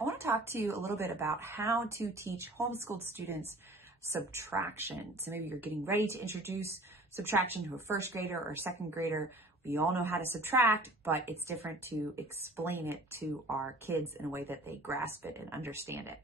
I want to talk to you a little bit about how to teach homeschooled students subtraction. So maybe you're getting ready to introduce subtraction to a first grader or second grader. We all know how to subtract, but it's different to explain it to our kids in a way that they grasp it and understand it.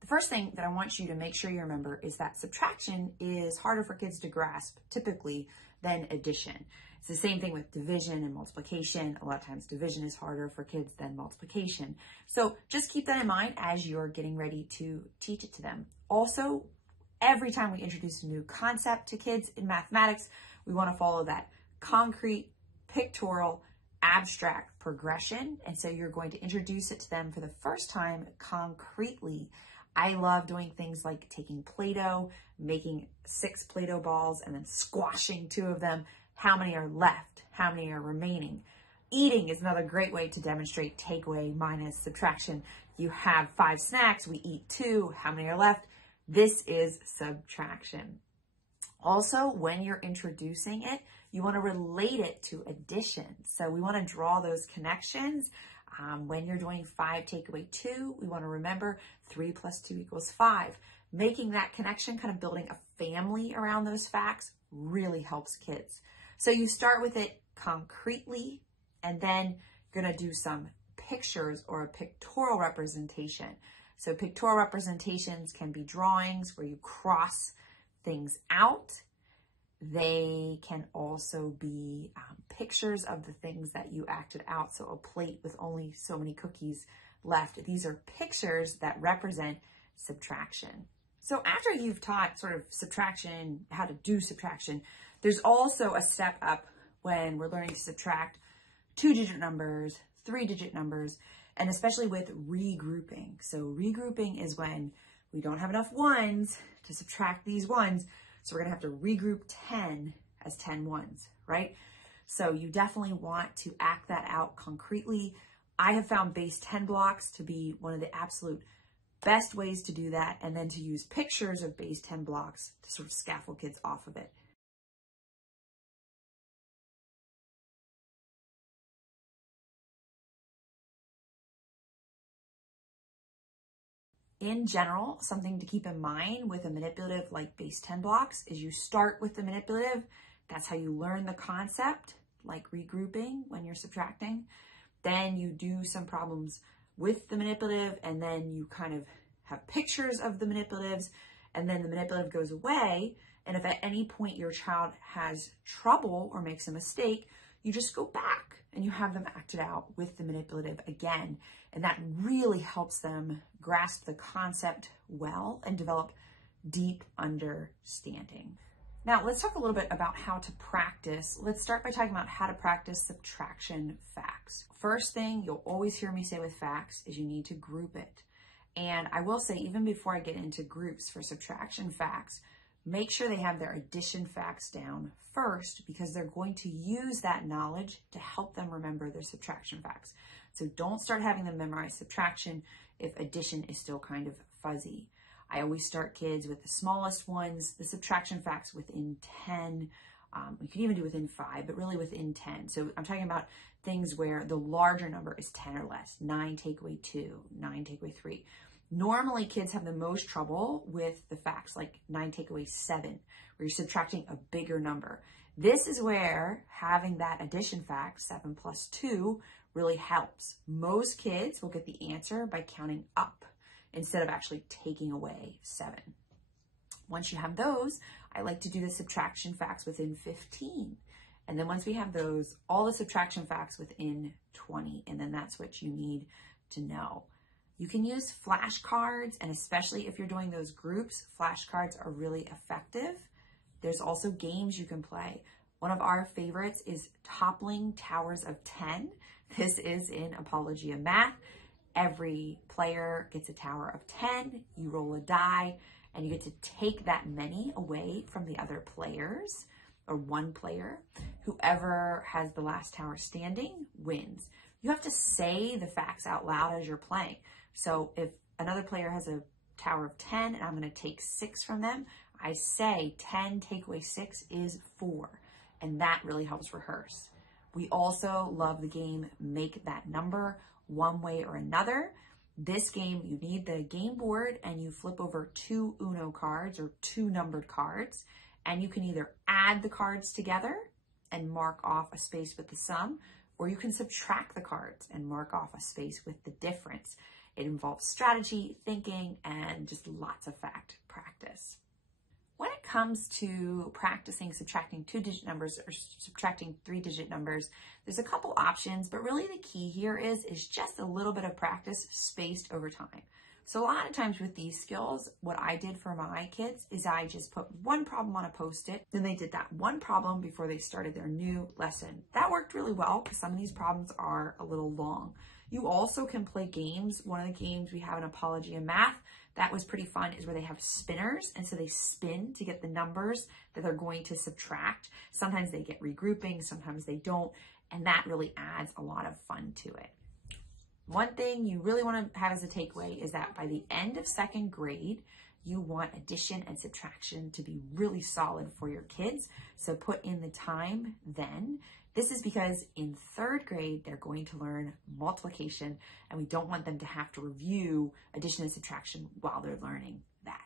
The first thing that I want you to make sure you remember is that subtraction is harder for kids to grasp typically than addition. It's the same thing with division and multiplication. A lot of times division is harder for kids than multiplication. So just keep that in mind as you're getting ready to teach it to them. Also, every time we introduce a new concept to kids in mathematics, we want to follow that concrete, pictorial, abstract progression. And so you're going to introduce it to them for the first time concretely. I love doing things like taking Play-Doh, making 6 Play-Doh balls, and then squashing 2 of them. How many are left? How many are remaining? Eating is another great way to demonstrate takeaway minus subtraction. You have 5 snacks, we eat 2, how many are left? This is subtraction. Also, when you're introducing it, you want to relate it to addition. So we want to draw those connections. When you're doing 5 take away 2, we want to remember 3 plus 2 equals 5. Making that connection, kind of building a family around those facts, really helps kids. So you start with it concretely, and then you're going to do some pictures or a pictorial representation. So pictorial representations can be drawings where you cross things out. They can also be pictures of the things that you acted out. So a plate with only so many cookies left. These are pictures that represent subtraction. So after you've taught sort of subtraction, how to do subtraction, there's also a step up when we're learning to subtract 2-digit numbers, 3-digit numbers, and especially with regrouping. So regrouping is when we don't have enough ones to subtract these ones. So we're gonna have to regroup 10 as 10 ones, right? So you definitely want to act that out concretely. I have found base 10 blocks to be one of the absolute best ways to do that, and then to use pictures of base 10 blocks to sort of scaffold kids off of it. In general, something to keep in mind with a manipulative like base 10 blocks is you start with the manipulative. That's how you learn the concept, like regrouping when you're subtracting. Then you do some problems with the manipulative, and then you kind of have pictures of the manipulatives, and then the manipulative goes away. And if at any point your child has trouble or makes a mistake, you just go back and you have them act it out with the manipulative again. And that really helps them grasp the concept well and develop deep understanding. Now, let's talk a little bit about how to practice. Let's start by talking about how to practice subtraction facts. First thing you'll always hear me say with facts is you need to group it. And I will say, even before I get into groups for subtraction facts, make sure they have their addition facts down first, because they're going to use that knowledge to help them remember their subtraction facts. So don't start having them memorize subtraction if addition is still kind of fuzzy. I always start kids with the smallest ones, the subtraction facts within 10. We could even do within 5, but really within 10. So I'm talking about things where the larger number is 10 or less. 9 take away 2, 9 take away 3. Normally, kids have the most trouble with the facts like 9 take away 7, where you're subtracting a bigger number. This is where having that addition fact, 7 plus 2, really helps. Most kids will get the answer by counting up instead of actually taking away 7. Once you have those, I like to do the subtraction facts within 15. And then once we have those, all the subtraction facts within 20. And then that's what you need to know. You can use flashcards, and especially if you're doing those groups, flashcards are really effective. There's also games you can play. One of our favorites is Toppling Towers of 10. This is in Apologia Math. Every player gets a tower of 10. You roll a die, and you get to take that many away from the other players, or one player. Whoever has the last tower standing wins. You have to say the facts out loud as you're playing. So if another player has a tower of 10 and I'm going to take 6 from them, I say 10 take away 6 is 4. And that really helps rehearse. We also love the game Make That Number one way or another. This game, you need the game board and you flip over 2 Uno cards or 2 numbered cards, and you can either add the cards together and mark off a space with the sum, or you can subtract the cards and mark off a space with the difference. It involves strategy, thinking, and just lots of fact practice. When it comes to practicing subtracting 2-digit numbers or subtracting 3-digit numbers, there's a couple options, but really the key here is just a little bit of practice spaced over time. So a lot of times with these skills, what I did for my kids is I just put one problem on a Post-it, then they did that one problem before they started their new lesson. That worked really well because some of these problems are a little long. You also can play games. One of the games we have in Apologia Math that was pretty fun is where they have spinners, and so they spin to get the numbers that they're going to subtract. Sometimes they get regrouping, sometimes they don't, and that really adds a lot of fun to it. One thing you really want to have as a takeaway is that by the end of 2nd grade, you want addition and subtraction to be really solid for your kids. So put in the time then. This is because in 3rd grade, they're going to learn multiplication, and we don't want them to have to review addition and subtraction while they're learning that.